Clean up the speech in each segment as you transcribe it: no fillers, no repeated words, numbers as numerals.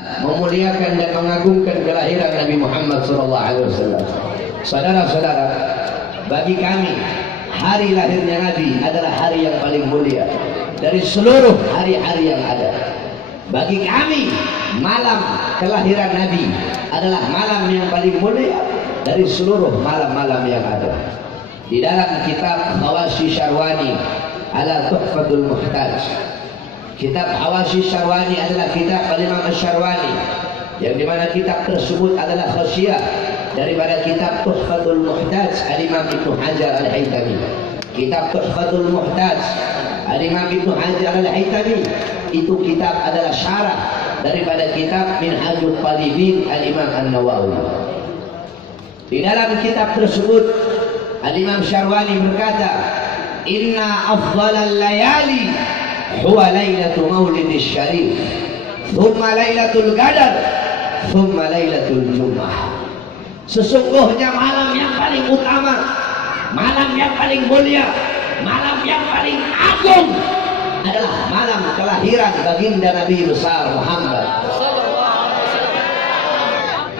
memuliakan dan mengagungkan kelahiran Nabi Muhammad SAW. Saudara-saudara, bagi kami hari lahirnya Nabi adalah hari yang paling mulia dari seluruh hari-hari yang ada. Bagi kami malam kelahiran Nabi adalah malam yang paling mulia dari seluruh malam-malam yang ada. Di dalam kitab Hawashi Syarwani ala Tuhfatul Muhtaj, kitab Hawashi Syarwani adalah kitab Al-Imam Syarwani, yang dimana kitab tersebut adalah khasiyah daripada kitab Tuhfatul Muhtaj Al-Imam Ibnu Hajar Al-Haytami. Kitab Tuhfatul Muhtaj Al-Imam Ibnu Hajar Al-Haytami itu kitab adalah syarah daripada kitab Minhajul Talibin Al-Imam An-Nawawi. Di dalam kitab tersebut Al-Imam Syarwani berkata, "Inna afdhalal layali huwa lailatul maulidis syarif, thumma lailatul qadar, thumma lailatul jum'ah." Sesungguhnya malam yang paling utama, malam yang paling mulia, malam yang paling agung adalah malam kelahiran baginda Nabi besar Muhammad.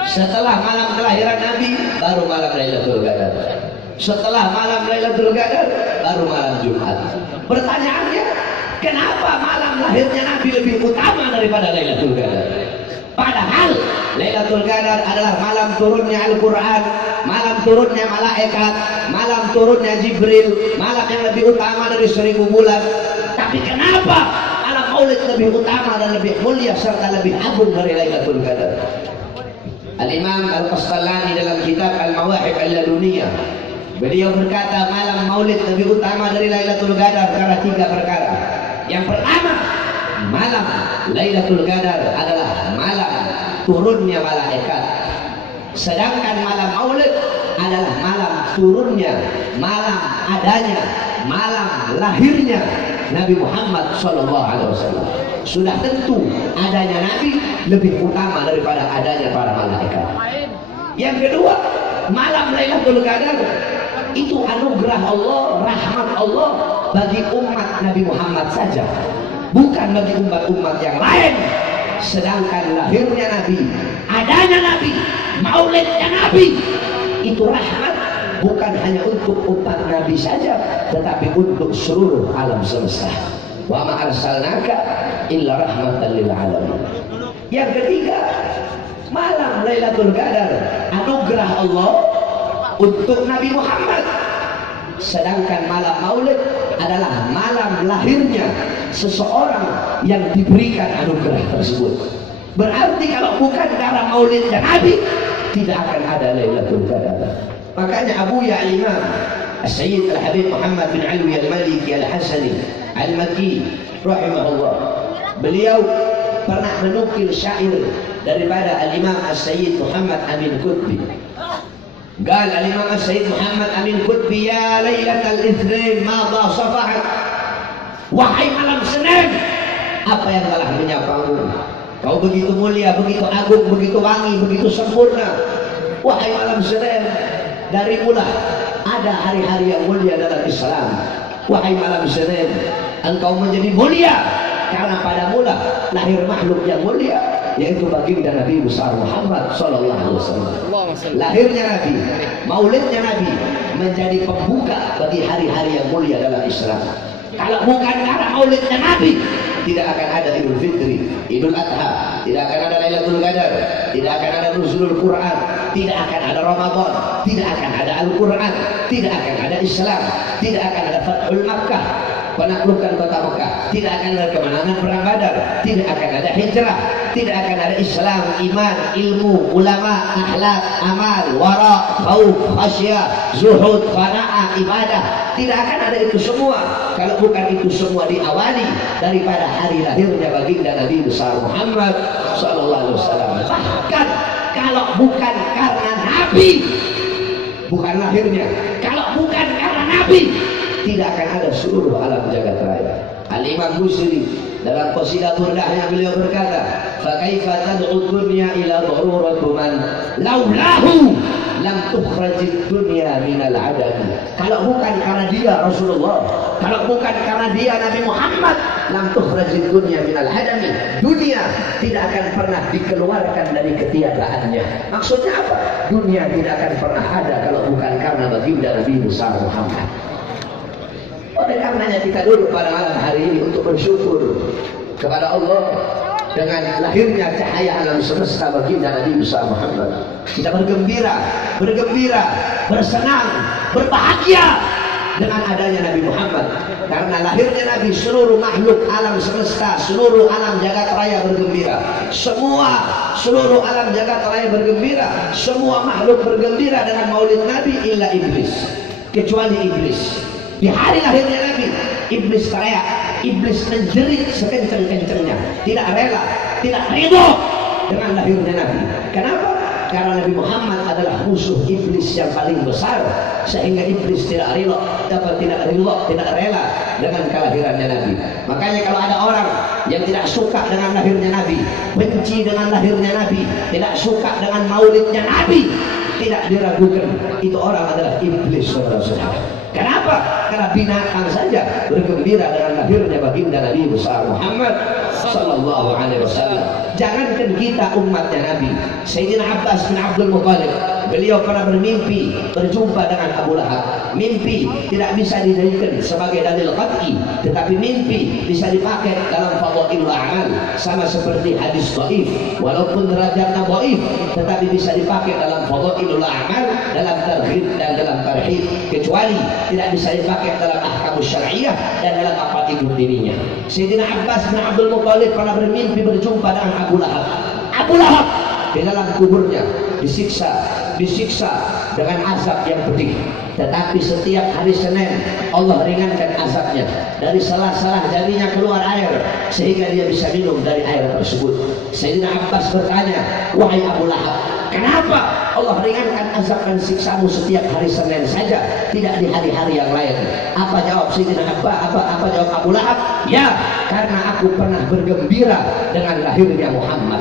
Setelah malam kelahiran Nabi baru malam Lailatul Qadar. Setelah malam Lailatul Qadar baru malam Jumat. Pertanyaannya, kenapa malam lahirnya Nabi lebih utama daripada Lailatul Qadar? Padahal Lailatul Qadar adalah malam turunnya Al-Quran, malam turunnya malaikat, malam turunnya Jibril, malam yang lebih utama dari 1000 bulan. Tapi kenapa malam Maulid lebih utama dan lebih mulia serta lebih agung dari Lailatul Qadar? Al-Imam Al-Qastalani dalam kitab Al-Mawahib Al-Laduniyah, beliau berkata malam Maulid lebih utama dari Lailatul Qadar karena 3 perkara. Yang pertama, malam Lailatul Qadar adalah malam turunnya malaikat, sedangkan malam Maulid adalah malam turunnya, malam adanya, malam lahirnya Nabi Muhammad SAW. Sudah tentu adanya Nabi lebih utama daripada adanya para malaikat. Yang kedua, malam Lailatul Qadar itu anugerah Allah, rahmat Allah bagi umat Nabi Muhammad saja, bukan bagi umat-umat yang lain. Sedangkan lahirnya Nabi, adanya Nabi, maulidnya Nabi itu rahmat bukan hanya untuk umat Nabi saja, tetapi untuk seluruh alam semesta. Wa ma arsalnaka illa rahmatan lil alamin. Yang ketiga, malam Lailatul Qadar anugerah Allah untuk Nabi Muhammad, sedangkan malam Maulid adalah malam lahirnya seseorang yang diberikan anugerah tersebut. Berarti kalau bukan karena Maulidnya Nabi, tidak akan ada Lailatul Qadar. Makanya Abu Ya'imam As-Sayyid Al-Habib Muhammad bin Alwi Al-Maliki Al-Hasani Al-Makki rahimahullah, beliau pernah menukil syair daripada Al-Imam As-Sayyid Muhammad Amin Qutbi. Qal Al-Imam As-Sayyid Muhammad Amin Qutbi, ya Lailatul Itsnain madha safahat, wahai malam Senin, apa yang telah menyapamu? Kau begitu mulia, begitu agung, begitu wangi, begitu sempurna. Wahai malam Senin, dari mula ada hari-hari yang mulia dalam Islam. Wahai malam Senin, engkau menjadi mulia karena pada mula lahir makhluk yang mulia, yaitu baginda Nabi besar Muhammad SAW. Lahirnya Nabi, maulidnya Nabi menjadi pembuka bagi hari-hari yang mulia dalam Islam. Kalau bukan karena maulidnya Nabi, tidak akan ada Idul Fitri, Idul Adha, tidak akan ada Lailatul Qadar, tidak akan ada Nuzulul Quran, tidak akan ada Ramadan, tidak akan ada Al-Quran, tidak akan ada Islam, tidak akan ada Fathul Makkah, penaklukan kota Mekah, tidak akan ada kemenangan perang Badar, tidak akan ada hijrah, tidak akan ada Islam, iman, ilmu, ulama, akhlak, amal, wara, khauf, khasyah, zuhud, qanaah, ibadah. Tidak akan ada itu semua kalau bukan itu semua diawali daripada hari lahirnya baginda Nabi besar Muhammad SAW. Bahkan kalau bukan karena Nabi, bukan lahirnya, kalau bukan karena Nabi, tidak akan ada seluruh alam jagat raya. Al-Imam Busiri Dalam qasidah burdahnya beliau berkata, "Fa kaifa tad'u dunya ila daruratuman laulahu lam tukhrajid dunya minal adam." Kalau bukan karena dia Rasulullah, kalau bukan karena dia Nabi Muhammad, lam tukhrajid dunya minal adam. Dunia tidak akan pernah dikeluarkan dari ketiadaannya. Maksudnya apa? Dunia tidak akan pernah ada kalau bukan karena baginda Nabi besar Muhammad. Oleh karenanya kita duduk pada malam hari ini untuk bersyukur kepada Allah dengan lahirnya cahaya alam semesta baginda Nabi besar Muhammad. Kita bergembira, bersenang, berbahagia dengan adanya Nabi Muhammad. Karena lahirnya Nabi, seluruh makhluk alam semesta, seluruh alam jagat raya bergembira. Seluruh alam jagat raya bergembira. Semua makhluk bergembira dengan maulid Nabi illa iblis, kecuali iblis. Di hari lahirnya Nabi, iblis teriak, iblis menjerit sekencang-kencangnya, tidak rela, tidak ridho dengan lahirnya Nabi. Kenapa? Karena Nabi Muhammad adalah musuh iblis yang paling besar, sehingga iblis tidak ridho, tidak rela dengan kelahirannya Nabi. Makanya kalau ada orang yang tidak suka dengan lahirnya Nabi, benci dengan lahirnya Nabi, tidak suka dengan maulidnya Nabi, tidak diragukan, itu orang adalah iblis, saudara-saudara. Kenapa? Karena binatang saja bergembira dengan lahirnya baginda Nabi besar Muhammad sallallahu alaihi wasallam. Jangankan kita umatnya Nabi, Sayyidina Abbas bin Abdul Muttalib, beliau pernah bermimpi berjumpa dengan Abu Lahab. Mimpi tidak bisa dijadikan sebagai dalil qat'i, tetapi mimpi bisa dipakai dalam fadhailul a'mal, sama seperti hadis dhaif. Walaupun derajatnya dhaif, tetapi bisa dipakai dalam fadhailul a'mal, dalam targhib dan dalam tarhib, kecuali tidak bisa dipakai dalam ahkamus syar'iyyah dan dalam apa hidup dirinya. Sayyidina Abbas bin Abdul Muttalib pernah bermimpi berjumpa dengan Abu Lahab. Abu Lahab di dalam kuburnya disiksa dengan azab yang pedih. Tetapi setiap hari Senin Allah ringankan azabnya, dari salah-salah jarinya keluar air sehingga dia bisa minum dari air tersebut. Sayyidina Abbas bertanya, "Wahai Abu Lahab, kenapa Allah ringankan azab dan siksamu setiap hari Senin saja, tidak di hari-hari yang lain?" Apa jawab Sayyidina Abbas? Apa jawab Abu Lahab? "Ya, karena aku pernah bergembira dengan lahirnya Muhammad.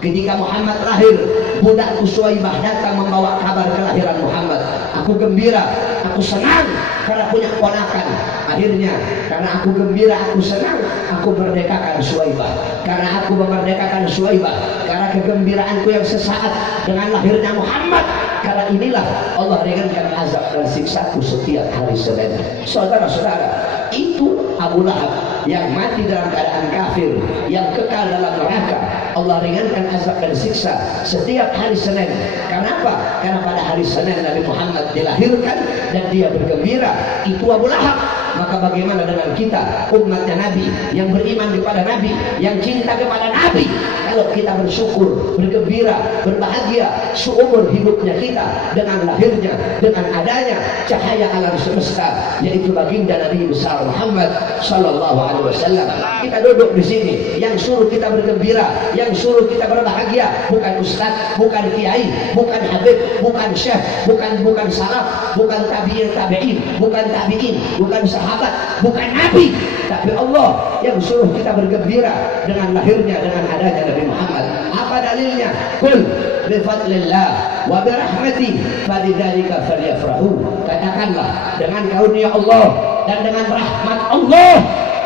Ketika Muhammad lahir, budakku Suwaibah datang membawa kabar kelahiran Muhammad. Aku gembira, aku senang karena punya ponakan. Akhirnya, karena aku gembira, aku senang, aku merdekakan Suwaibah. Karena aku memerdekakan Suwaibah, karena kegembiraanku yang sesaat dengan lahirnya Muhammad, karena inilah Allah ringankan azab dan siksaku setiap hari Senin." Saudara-saudara, itu Abu Lahab yang mati dalam keadaan kafir, yang kekal dalam neraka. Allah ringankan azab dan siksa setiap hari Senin. Kenapa? Karena pada hari Senin Nabi Muhammad dilahirkan dan dia bergembira. Itu Abu Lahab. Maka bagaimana dengan kita, umatnya Nabi, yang beriman kepada Nabi, yang cinta kepada Nabi? Kalau kita bersyukur, bergembira, berbahagia seumur hidupnya kita dengan lahirnya, dengan adanya cahaya alam semesta, yaitu baginda Nabi besar Muhammad sallallahu alaihi wasallam. Kita duduk di sini, yang suruh kita bergembira, yang suruh kita berbahagia bukan ustaz, bukan kiai, bukan habib, bukan syekh, bukan salaf, bukan tabi'in, bukan sahabat, bukan Nabi, tapi Allah yang suruh kita bergembira dengan lahirnya, dengan adanya Nabi Muhammad. Apa dalilnya? Qul bi fadlillah wa bi rahmatihi falidzalika falyafrahu. Katakanlah, dengan karunia Allah dan dengan rahmat Allah,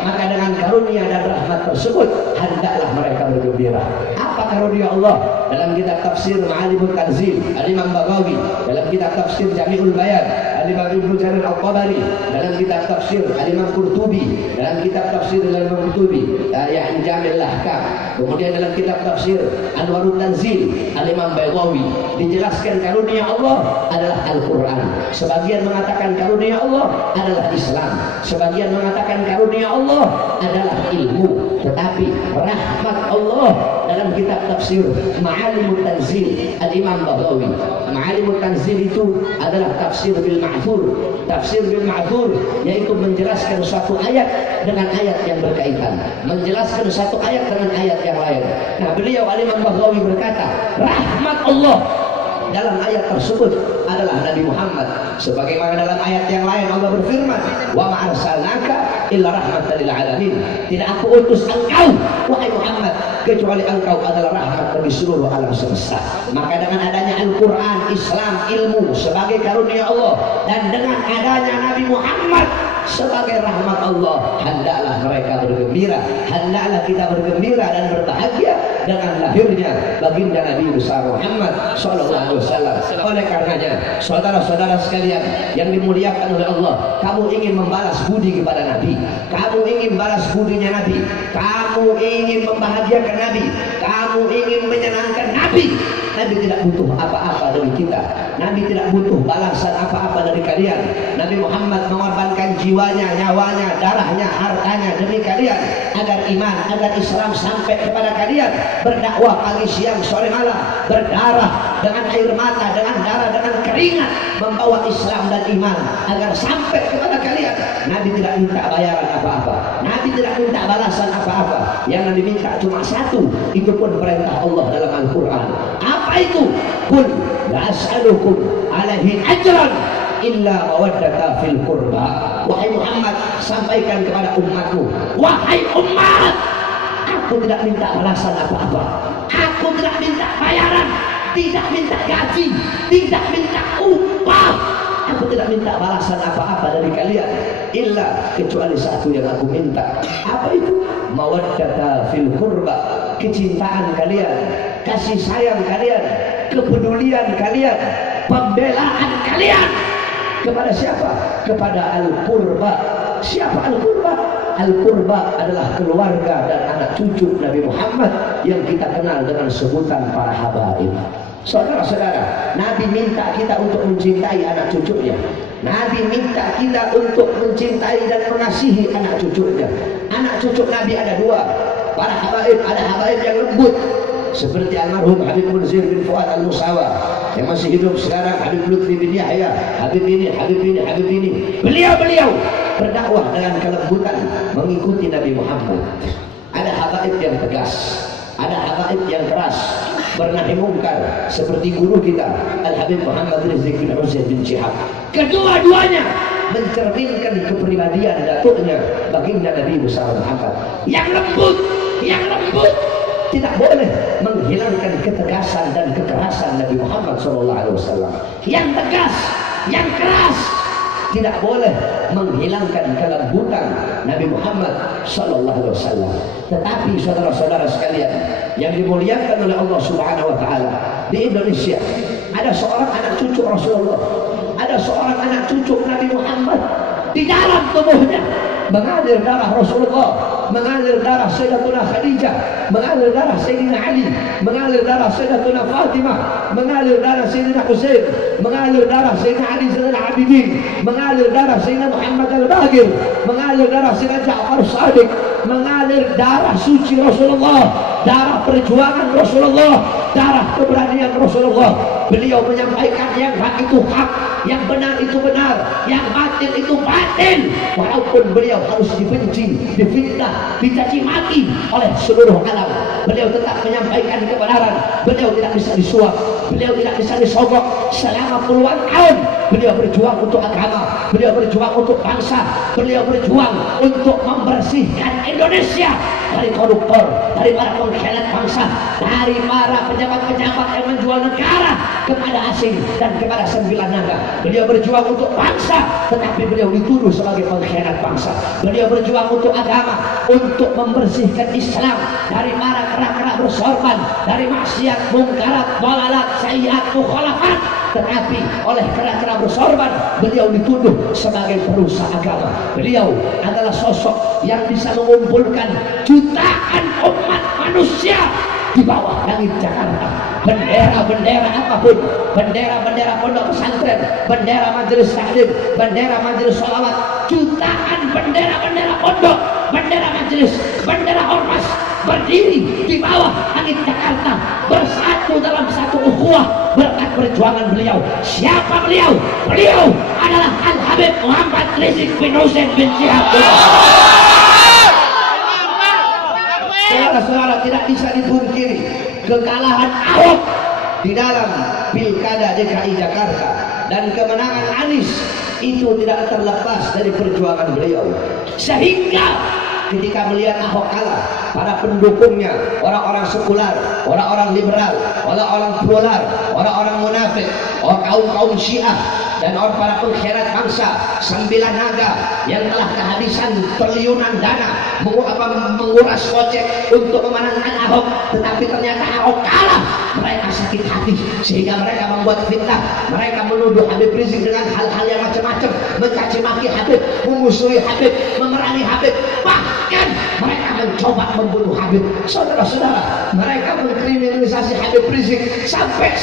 maka dengan karunia dan rahmat tersebut hendaklah mereka bergembira. Apa karunia Allah? Dalam kitab tafsir Ma'alimut Tanzil Al-Imam Baghawi, dalam kitab tafsir Jami'ul Bayan Al-Imam Ibnu Jarir Al-Tabari, dalam kitab tafsir Al-Imam Qurtubi, dalam kitab tafsir Al-Imam Qurtubi yang Jamil Ahkam, kemudian dalam kitab tafsir Anwarut Tanzil Al-Imam Baghawi, dijelaskan karunia Allah adalah Al-Quran. Sebagian mengatakan karunia Allah adalah Islam, sebagian mengatakan karunia Allah adalah ilmu. Tetapi rahmat Allah dalam kitab tafsir Ma'alimut Tanzil Al-Imam Baghawi, Ma'alimut Tanzil itu adalah tafsir bil ma'thur. Tafsir bil ma'thur yaitu menjelaskan suatu ayat dengan ayat yang berkaitan, menjelaskan satu ayat dengan ayat yang lain. Nah, beliau Al-Imam Baghawi berkata, rahmat Allah dalam ayat tersebut adalah adalah Nabi Muhammad. Sebagaimana dalam ayat yang lain Allah berfirman, wa ma arsalnaka illa rahmatan lil alamin. Tidak aku utus engkau wahai Muhammad kecuali engkau adalah rahmat bagi seluruh alam semesta. Maka dengan adanya Al-Quran, Islam, ilmu sebagai karunia Allah, dan dengan adanya Nabi Muhammad sebagai rahmat Allah, hendaklah mereka bergembira, hendaklah kita bergembira dan berbahagia dengan lahirnya baginda Nabi besar Muhammad sallallahu alaihi wasallam. Oleh karenanya, saudara-saudara sekalian yang dimuliakan oleh Allah, kamu ingin membalas budi kepada Nabi, kamu ingin balas budinya Nabi, kamu ingin membahagiakan Nabi, kamu ingin menyenangkan Nabi. Nabi tidak butuh apa-apa dari kita. Nabi tidak butuh balasan apa-apa dari kalian. Nabi Muhammad mengorbankan jiwanya, nyawanya, darahnya, hartanya demi kalian, agar iman, agar Islam sampai kepada kalian. Berdakwah pagi, siang, sore, malam, berdarah dengan air mata, dengan darah, dengan keringat, membawa Islam dan iman agar sampai kepada kalian. Nabi tidak minta bayaran apa-apa, Nabi tidak minta balasan apa-apa. Yang Nabi minta cuma satu, itu pun perintah Allah dalam Al-Quran. Apa itu? Qul la as'alukum alaihi ajran illa mawaddata fil qurba. Wahai Muhammad, sampaikan kepada umatmu, wahai umat, aku tidak minta balasan apa-apa, aku tidak minta bayaran, tidak minta gaji, tidak minta upah, aku tidak minta balasan apa-apa dari kalian, illa kecuali satu yang aku minta. Apa itu? Mawaddata fil qurba, kecintaan kalian, kasih sayang kalian, kepedulian kalian, pembelaan kalian kepada siapa? Kepada Al-Qurba. Siapa Al-Qurba? Al-Qurba adalah keluarga dan anak cucu Nabi Muhammad yang kita kenal dengan sebutan para habaib. Saudara-saudara, Nabi minta kita untuk mencintai anak cucunya. Nabi minta kita untuk mencintai dan mengasihi anak cucunya. Anak cucu Nabi ada dua, para habaib. Ada habaib yang lembut seperti almarhum Habib Munzir bin Fuad Al-Musawa yang masih hidup sekarang, Habib Lutfi bin Yahya, Habib ini, Habib ini, Habib ini. Beliau berdakwah dengan kelembutan mengikuti Nabi Muhammad. Ada habaib yang tegas, ada habaib yang keras, bernahi mungkar seperti guru kita Al-Habib Muhammad Rizieq bin Husain bin Syihab. Kedua-duanya mencerminkan kepribadian datuknya baginda Nabi besar Muhammad yang lembut, tidak boleh menghilangkan ketegasan dan kekerasan Nabi Muhammad SAW. Yang tegas, yang keras, tidak boleh menghilangkan kelembutan Nabi Muhammad SAW. Tetapi saudara-saudara sekalian yang dimuliakan oleh Allah Subhanahu Wa Taala, di Indonesia ada seorang anak cucu Rasulullah, ada seorang anak cucu Nabi Muhammad, di dalam tubuhnya mengalir darah Rasulullah, mengalir darah Sayyidatuna Khadijah, mengalir darah Sayyidina Ali, mengalir darah Sayyidatuna Fatimah, mengalir darah Sayyidina Husain, mengalir darah Sayyidina Ali Zainal Abidin, mengalir darah Sayyidina Muhammad Al-Baqir, mengalir darah Sayyidina Ja'far Shadiq, mengalir darah suci Rasulullah, darah perjuangan Rasulullah, darah keberanian Rasulullah. Beliau menyampaikan yang hak itu hak, yang benar itu benar, yang batil itu batil. Walaupun beliau harus dibenci, difitnah, dicaci maki oleh seluruh alam, beliau tetap menyampaikan kebenaran. Beliau tidak bisa disuap, beliau tidak bisa disogok. Selama puluhan tahun beliau berjuang untuk agama, beliau berjuang untuk bangsa, beliau berjuang untuk membersihkan Indonesia dari koruptor, dari para pengkhianat bangsa, dari para pejabat-pejabat yang menjual negara kepada asing dan kepada sembilan naga. Beliau berjuang untuk bangsa, tetapi beliau dituduh sebagai pengkhianat bangsa. Beliau berjuang untuk agama, untuk membersihkan Islam dari para kera-kera bersorban, dari maksiat, mungkarat, dalalat, sayyiat, mukhalafat. Tetapi oleh kera-kera bersorban, beliau dituduh sebagai perusak agama. Beliau adalah sosok yang bisa mengumpulkan jutaan umat manusia di bawah langit Jakarta. Bendera-bendera apapun, bendera-bendera pondok pesantren, bendera majelis taklim, bendera majelis sholawat, jutaan bendera-bendera pondok, bendera majelis, bendera ormas berdiri di bawah langit Jakarta, bersatu dalam satu ukhuwah berkat perjuangan beliau. Siapa beliau? Beliau adalah Al-Habib Muhammad Rizieq bin Husain bin Syihab. Saudara-saudara, tidak bisa dipungkiri kekalahan Ahok di dalam Pilkada DKI Jakarta dan kemenangan Anies itu tidak terlepas dari perjuangan beliau. Sehingga ketika melihat Ahok kalah, para pendukungnya, orang-orang sekular, orang-orang liberal, orang-orang plural, orang-orang munafik, kaum Syiah, dan orang para pengkhianat bangsa, 9 naga yang telah kehabisan triliunan dana menguras kocek untuk memenangkan Ahok, tetapi ternyata Ahok kalah. Mereka sakit hati sehingga mereka membuat fitnah, mereka menuduh Habib Rizik dengan hal-hal yang macam-macam, mencaci maki Habib, memusuhi Habib, memerangi Habib, bahkan mereka mencoba membunuh Habib. Saudara-saudara, mereka mengkriminalisasi Habib Rizik sampai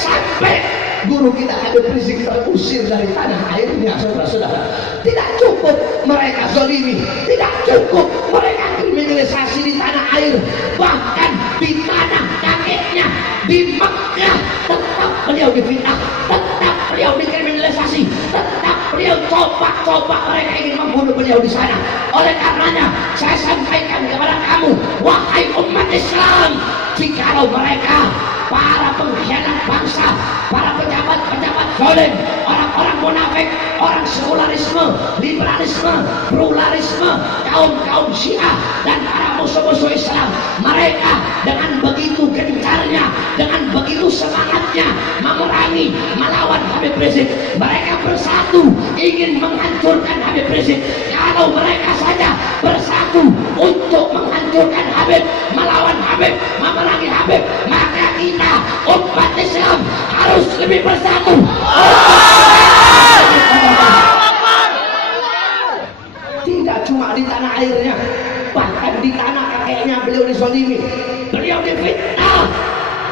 guru kita Habib Rizik terusir dari tanah airnya. Saudara-saudara, tidak cukup mereka zalimi, tidak cukup mereka kriminalisasi di tanah air, bahkan di tanah kakeknya di Mekah tetap beliau difitnah, tetap beliau dikriminalisasi, tetap beliau coba mereka ingin membunuh beliau di sana. Oleh karenanya saya sampaikan kepada kamu, wahai umat Islam, jikalau mereka para pengkhianat bangsa, para pejabat-pejabat zalim, orang-orang munafik, orang sekularisme, liberalisme, pluralisme, kaum Syiah dan para musuh-musuh Islam, mereka dengan begitu gencarnya, dengan begitu semangatnya memerangi, melawan Habib Rizik, mereka bersatu ingin menghancurkan Habib Rizik. Kalau mereka saja bersatu untuk menghancurkan Habib, melawan Habib, memerangi Habib, maka kita umat Islam harus lebih bersatu. Tidak cuma di tanah airnya, bahkan di tanah kakeknya beliau dizalimi, beliau difitnah.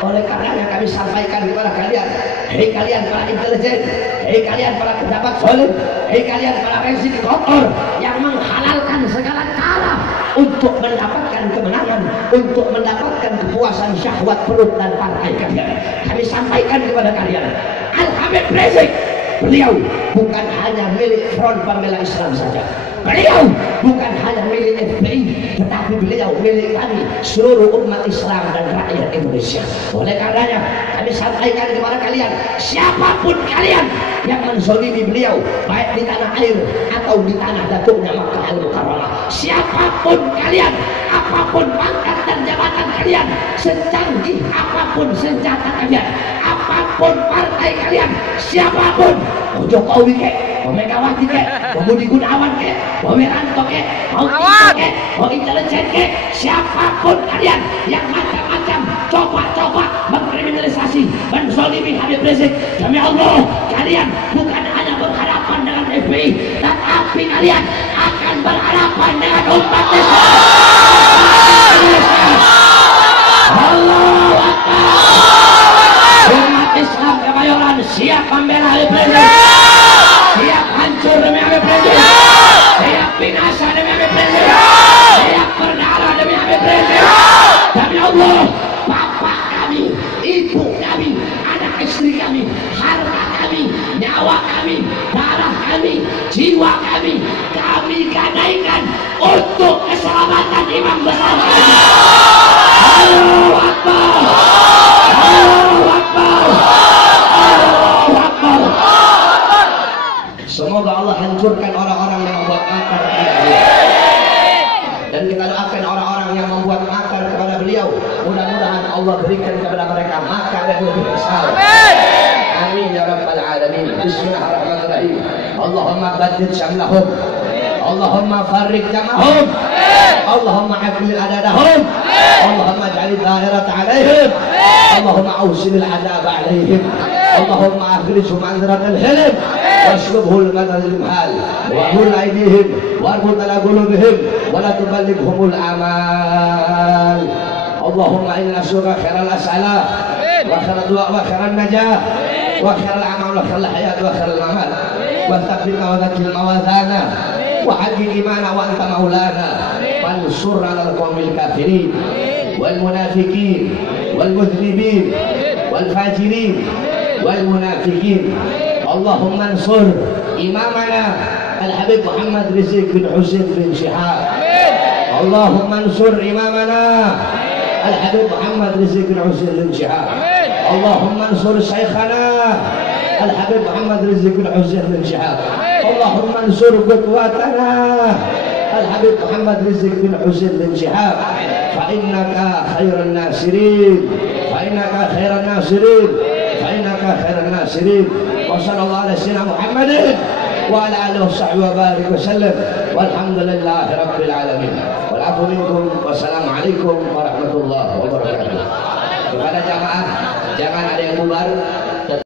Oleh karenanya kami sampaikan kepada kalian, hei kalian para intelijen, hei kalian para pejabat zalim, hei kalian para rezim kotor yang menghalalkan segala cara untuk mendapatkan kemenangan, untuk mendapatkan kepuasan syahwat perut dan partai kalian. Kami sampaikan kepada kalian, Al-Habib Rizik, beliau bukan hanya milik Front Pembela Islam saja, beliau bukan hanya milik FPI, tetapi beliau milik kami, seluruh umat Islam dan rakyat Indonesia. Oleh karenanya kami sampaikan kepada kalian, siapapun kalian yang menzalimi beliau, baik di tanah air atau di tanah datuknya Makkah Al-Mukarramah, siapapun kalian, apapun pangkat dan jabatan kalian, secanggih apapun senjata kalian, apapun partai kalian, siapapun, mau Jokowi kek, mau Megawati kek, mau Budi Gunawan kek, mau Wiranto kek, mau Tito kek, mau intelijen kek, siapapun kalian yang macam-macam coba mengkriminalisasi, menzalimi Habib Rizik, demi Allah kalian bukan hanya berhadapan dengan FPI, tetapi kalian akan berhadapan dengan umat Islam. Allahu Akbar. Umat Islam Kemayoran siap membela Habib Rizik, siap hancur demi Habib Rizik, siap binasa demi Habib Rizik, siap berdarah demi Habib Rizik. Demi Allah, bapak kami, ibu kami, anak istri kami, harta kami, nyawa kami, darah kami, jiwa kami, kami gadaikan untuk keselamatan imam besar kami. Allahu Akbar, Allahu Akbar, Allahu Akbar. Semoga Allah hancurkan orang-orang yang membuat makar kepada beliau, dan kita doakan orang-orang yang membuat makar kepada beliau, mudah-mudahan Allah berikan kepada mereka makar yang lebih besar. Amin ya rabbal alamin. Bismillahirrahmanirrahim. Allahumma baddid syamlahum, Allahumma farriq jamahum, Allahumma aqlil adadahum, Allahumma ij'al dhahirata alaihim, Allahumma awsil al-adab alaihim, Allahumma akhrijhum an ziratil hilm washlubhu al-madal al-imhal wa hul aydihim warbut ala qulubihim wa la tuballighumul amal. Allahumma inna nas'aluka khairal as'ala wa khairal du'a wa khairal najah wa khairal amal wa khairal hayat wa khairal amal wa taqfina wa zakil mawazana wa hajjil imana wa anta maulana wansurna ala al-qawmil kafirin wal munafiqin wal mudhnibin wal fajirin wal munafiqin. Allahumma ansur imamana Al-Habib Muhammad Rizik bin Husain bin Syihab. Allahumma ansur imamana Al-Habib Muhammad Rizik bin Husain bin Syihab. Allahumma ansur syekhana Al-Habib Muhammad Rizieq bin Husain bin Syihab. Allahumma ansur qudwatana Al-Habib Muhammad Rizieq bin Husain bin Syihab. Fa innaka khairan nasirin, fa innaka khairan nasirin, fa innaka khairan nasirin. Wa sallallahu ala sayyidina Muhammadin wa ala alihi wa sahbihi wa barik wa sallam. Walhamdulillahi rabbil alamin. Wal afu minkum. Wassalamualaikum warahmatullahi wabarakatuh. Kepada jamaah, jangan ada yang bubar.